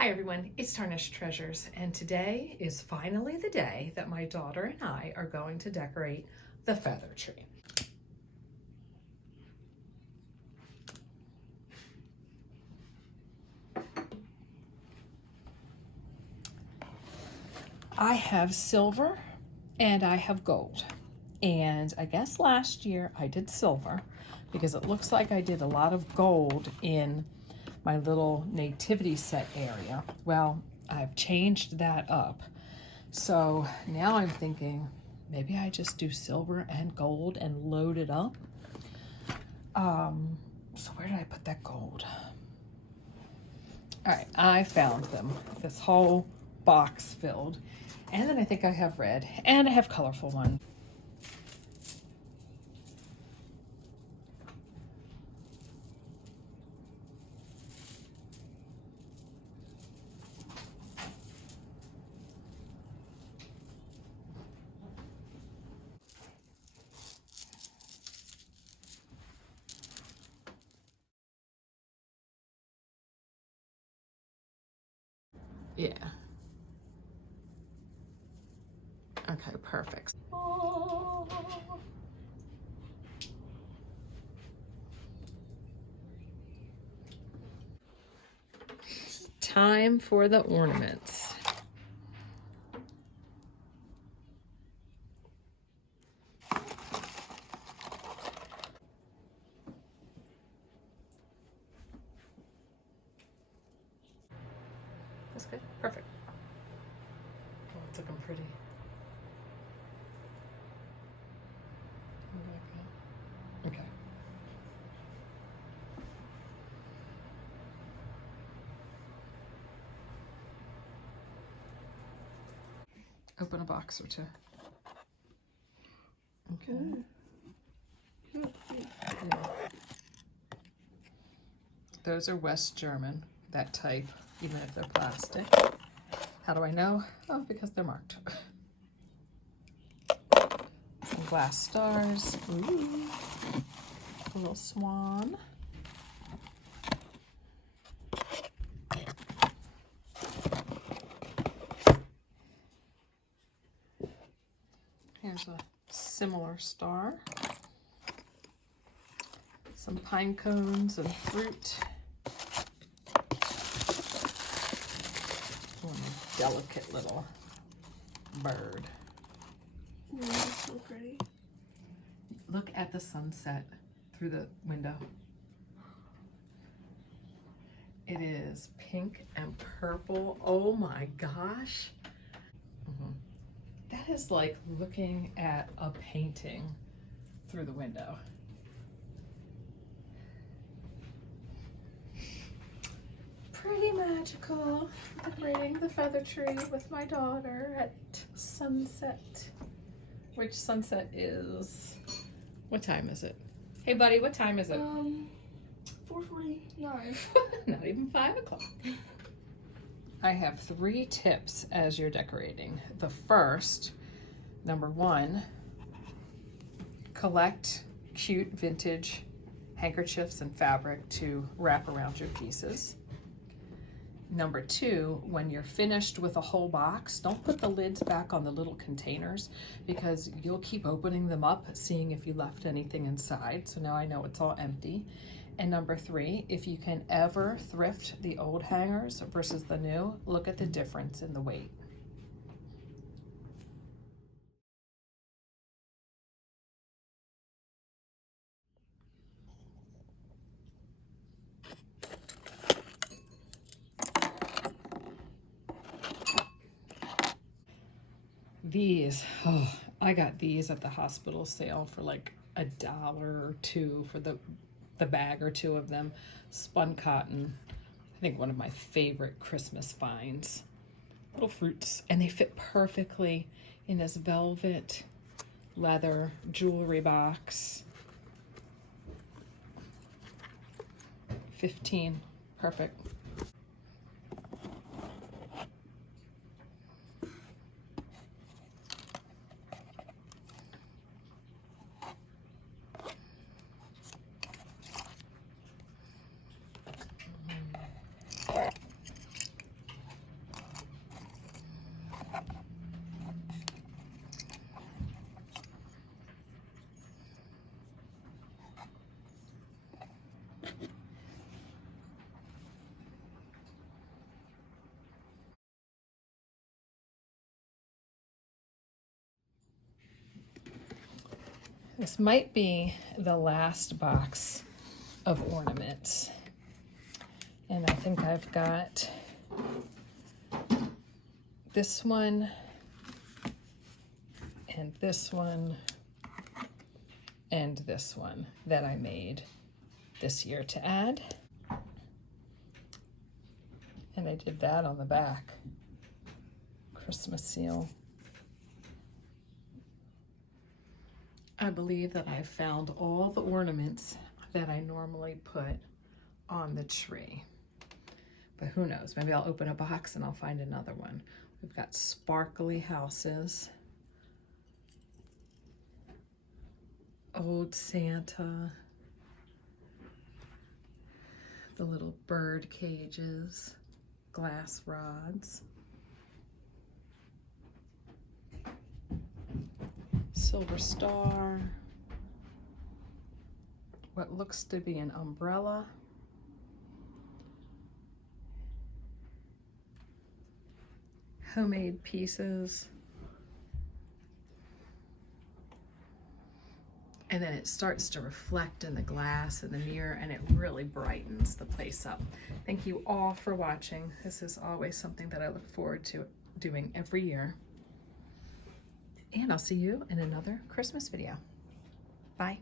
Hi everyone, it's Tarnished Treasures, and today is finally the day that my daughter and I are going to decorate the feather tree. I have silver and I have gold, and I guess last year I did silver because it looks like I did a lot of gold in my little nativity set area. Well, I've changed that up. So now I'm thinking maybe I just do silver and gold and load it up. So where did I put that gold? All right, I found them. This whole box filled. And then I think I have red and I have colorful one. Yeah. Okay, perfect. Oh. Time for the ornaments. That's good. Perfect. Oh, it's looking pretty. Okay. Open a box or two. Okay. Yeah. Those are West German, that type, even if they're plastic. How do I know? Oh, because they're marked. Some glass stars. Ooh. A little swan. Here's a similar star. Some pine cones and fruit. One delicate little bird. Oh, that's so pretty. Look at the sunset through the window. It is pink and purple. Oh my gosh. That is like looking at a painting through the window. Pretty magical. Decorating the feather tree with my daughter at sunset. Which sunset is, what time is it? Hey buddy, what time is it? 4:49. Not even 5 o'clock. I have 3 tips as you're decorating. The first, number 1, collect cute vintage handkerchiefs and fabric to wrap around your pieces. Number 2, when you're finished with a whole box, don't put the lids back on the little containers because you'll keep opening them up, seeing if you left anything inside. So now I know it's all empty. And number 3, if you can ever thrift the old hangers versus the new, look at the difference in the weight. These, oh, I got these at the hospital sale for like $1 or $2 for the bag or 2 of them. Spun cotton. I think one of my favorite Christmas finds. Little fruits, and they fit perfectly in this velvet leather jewelry box. 15, perfect. This might be the last box of ornaments. And I think I've got this one and this one and this one that I made this year to add. And I did that on the back. Christmas seal. I believe that I found all the ornaments that I normally put on the tree. But who knows, maybe I'll open a box and I'll find another one. We've got sparkly houses. Old Santa. The little bird cages. Glass rods. Silver star. What looks to be an umbrella. Homemade pieces. And then it starts to reflect in the glass and the mirror, and it really brightens the place up. Thank you all for watching. This is always something that I look forward to doing every year. And I'll see you in another Christmas video. Bye.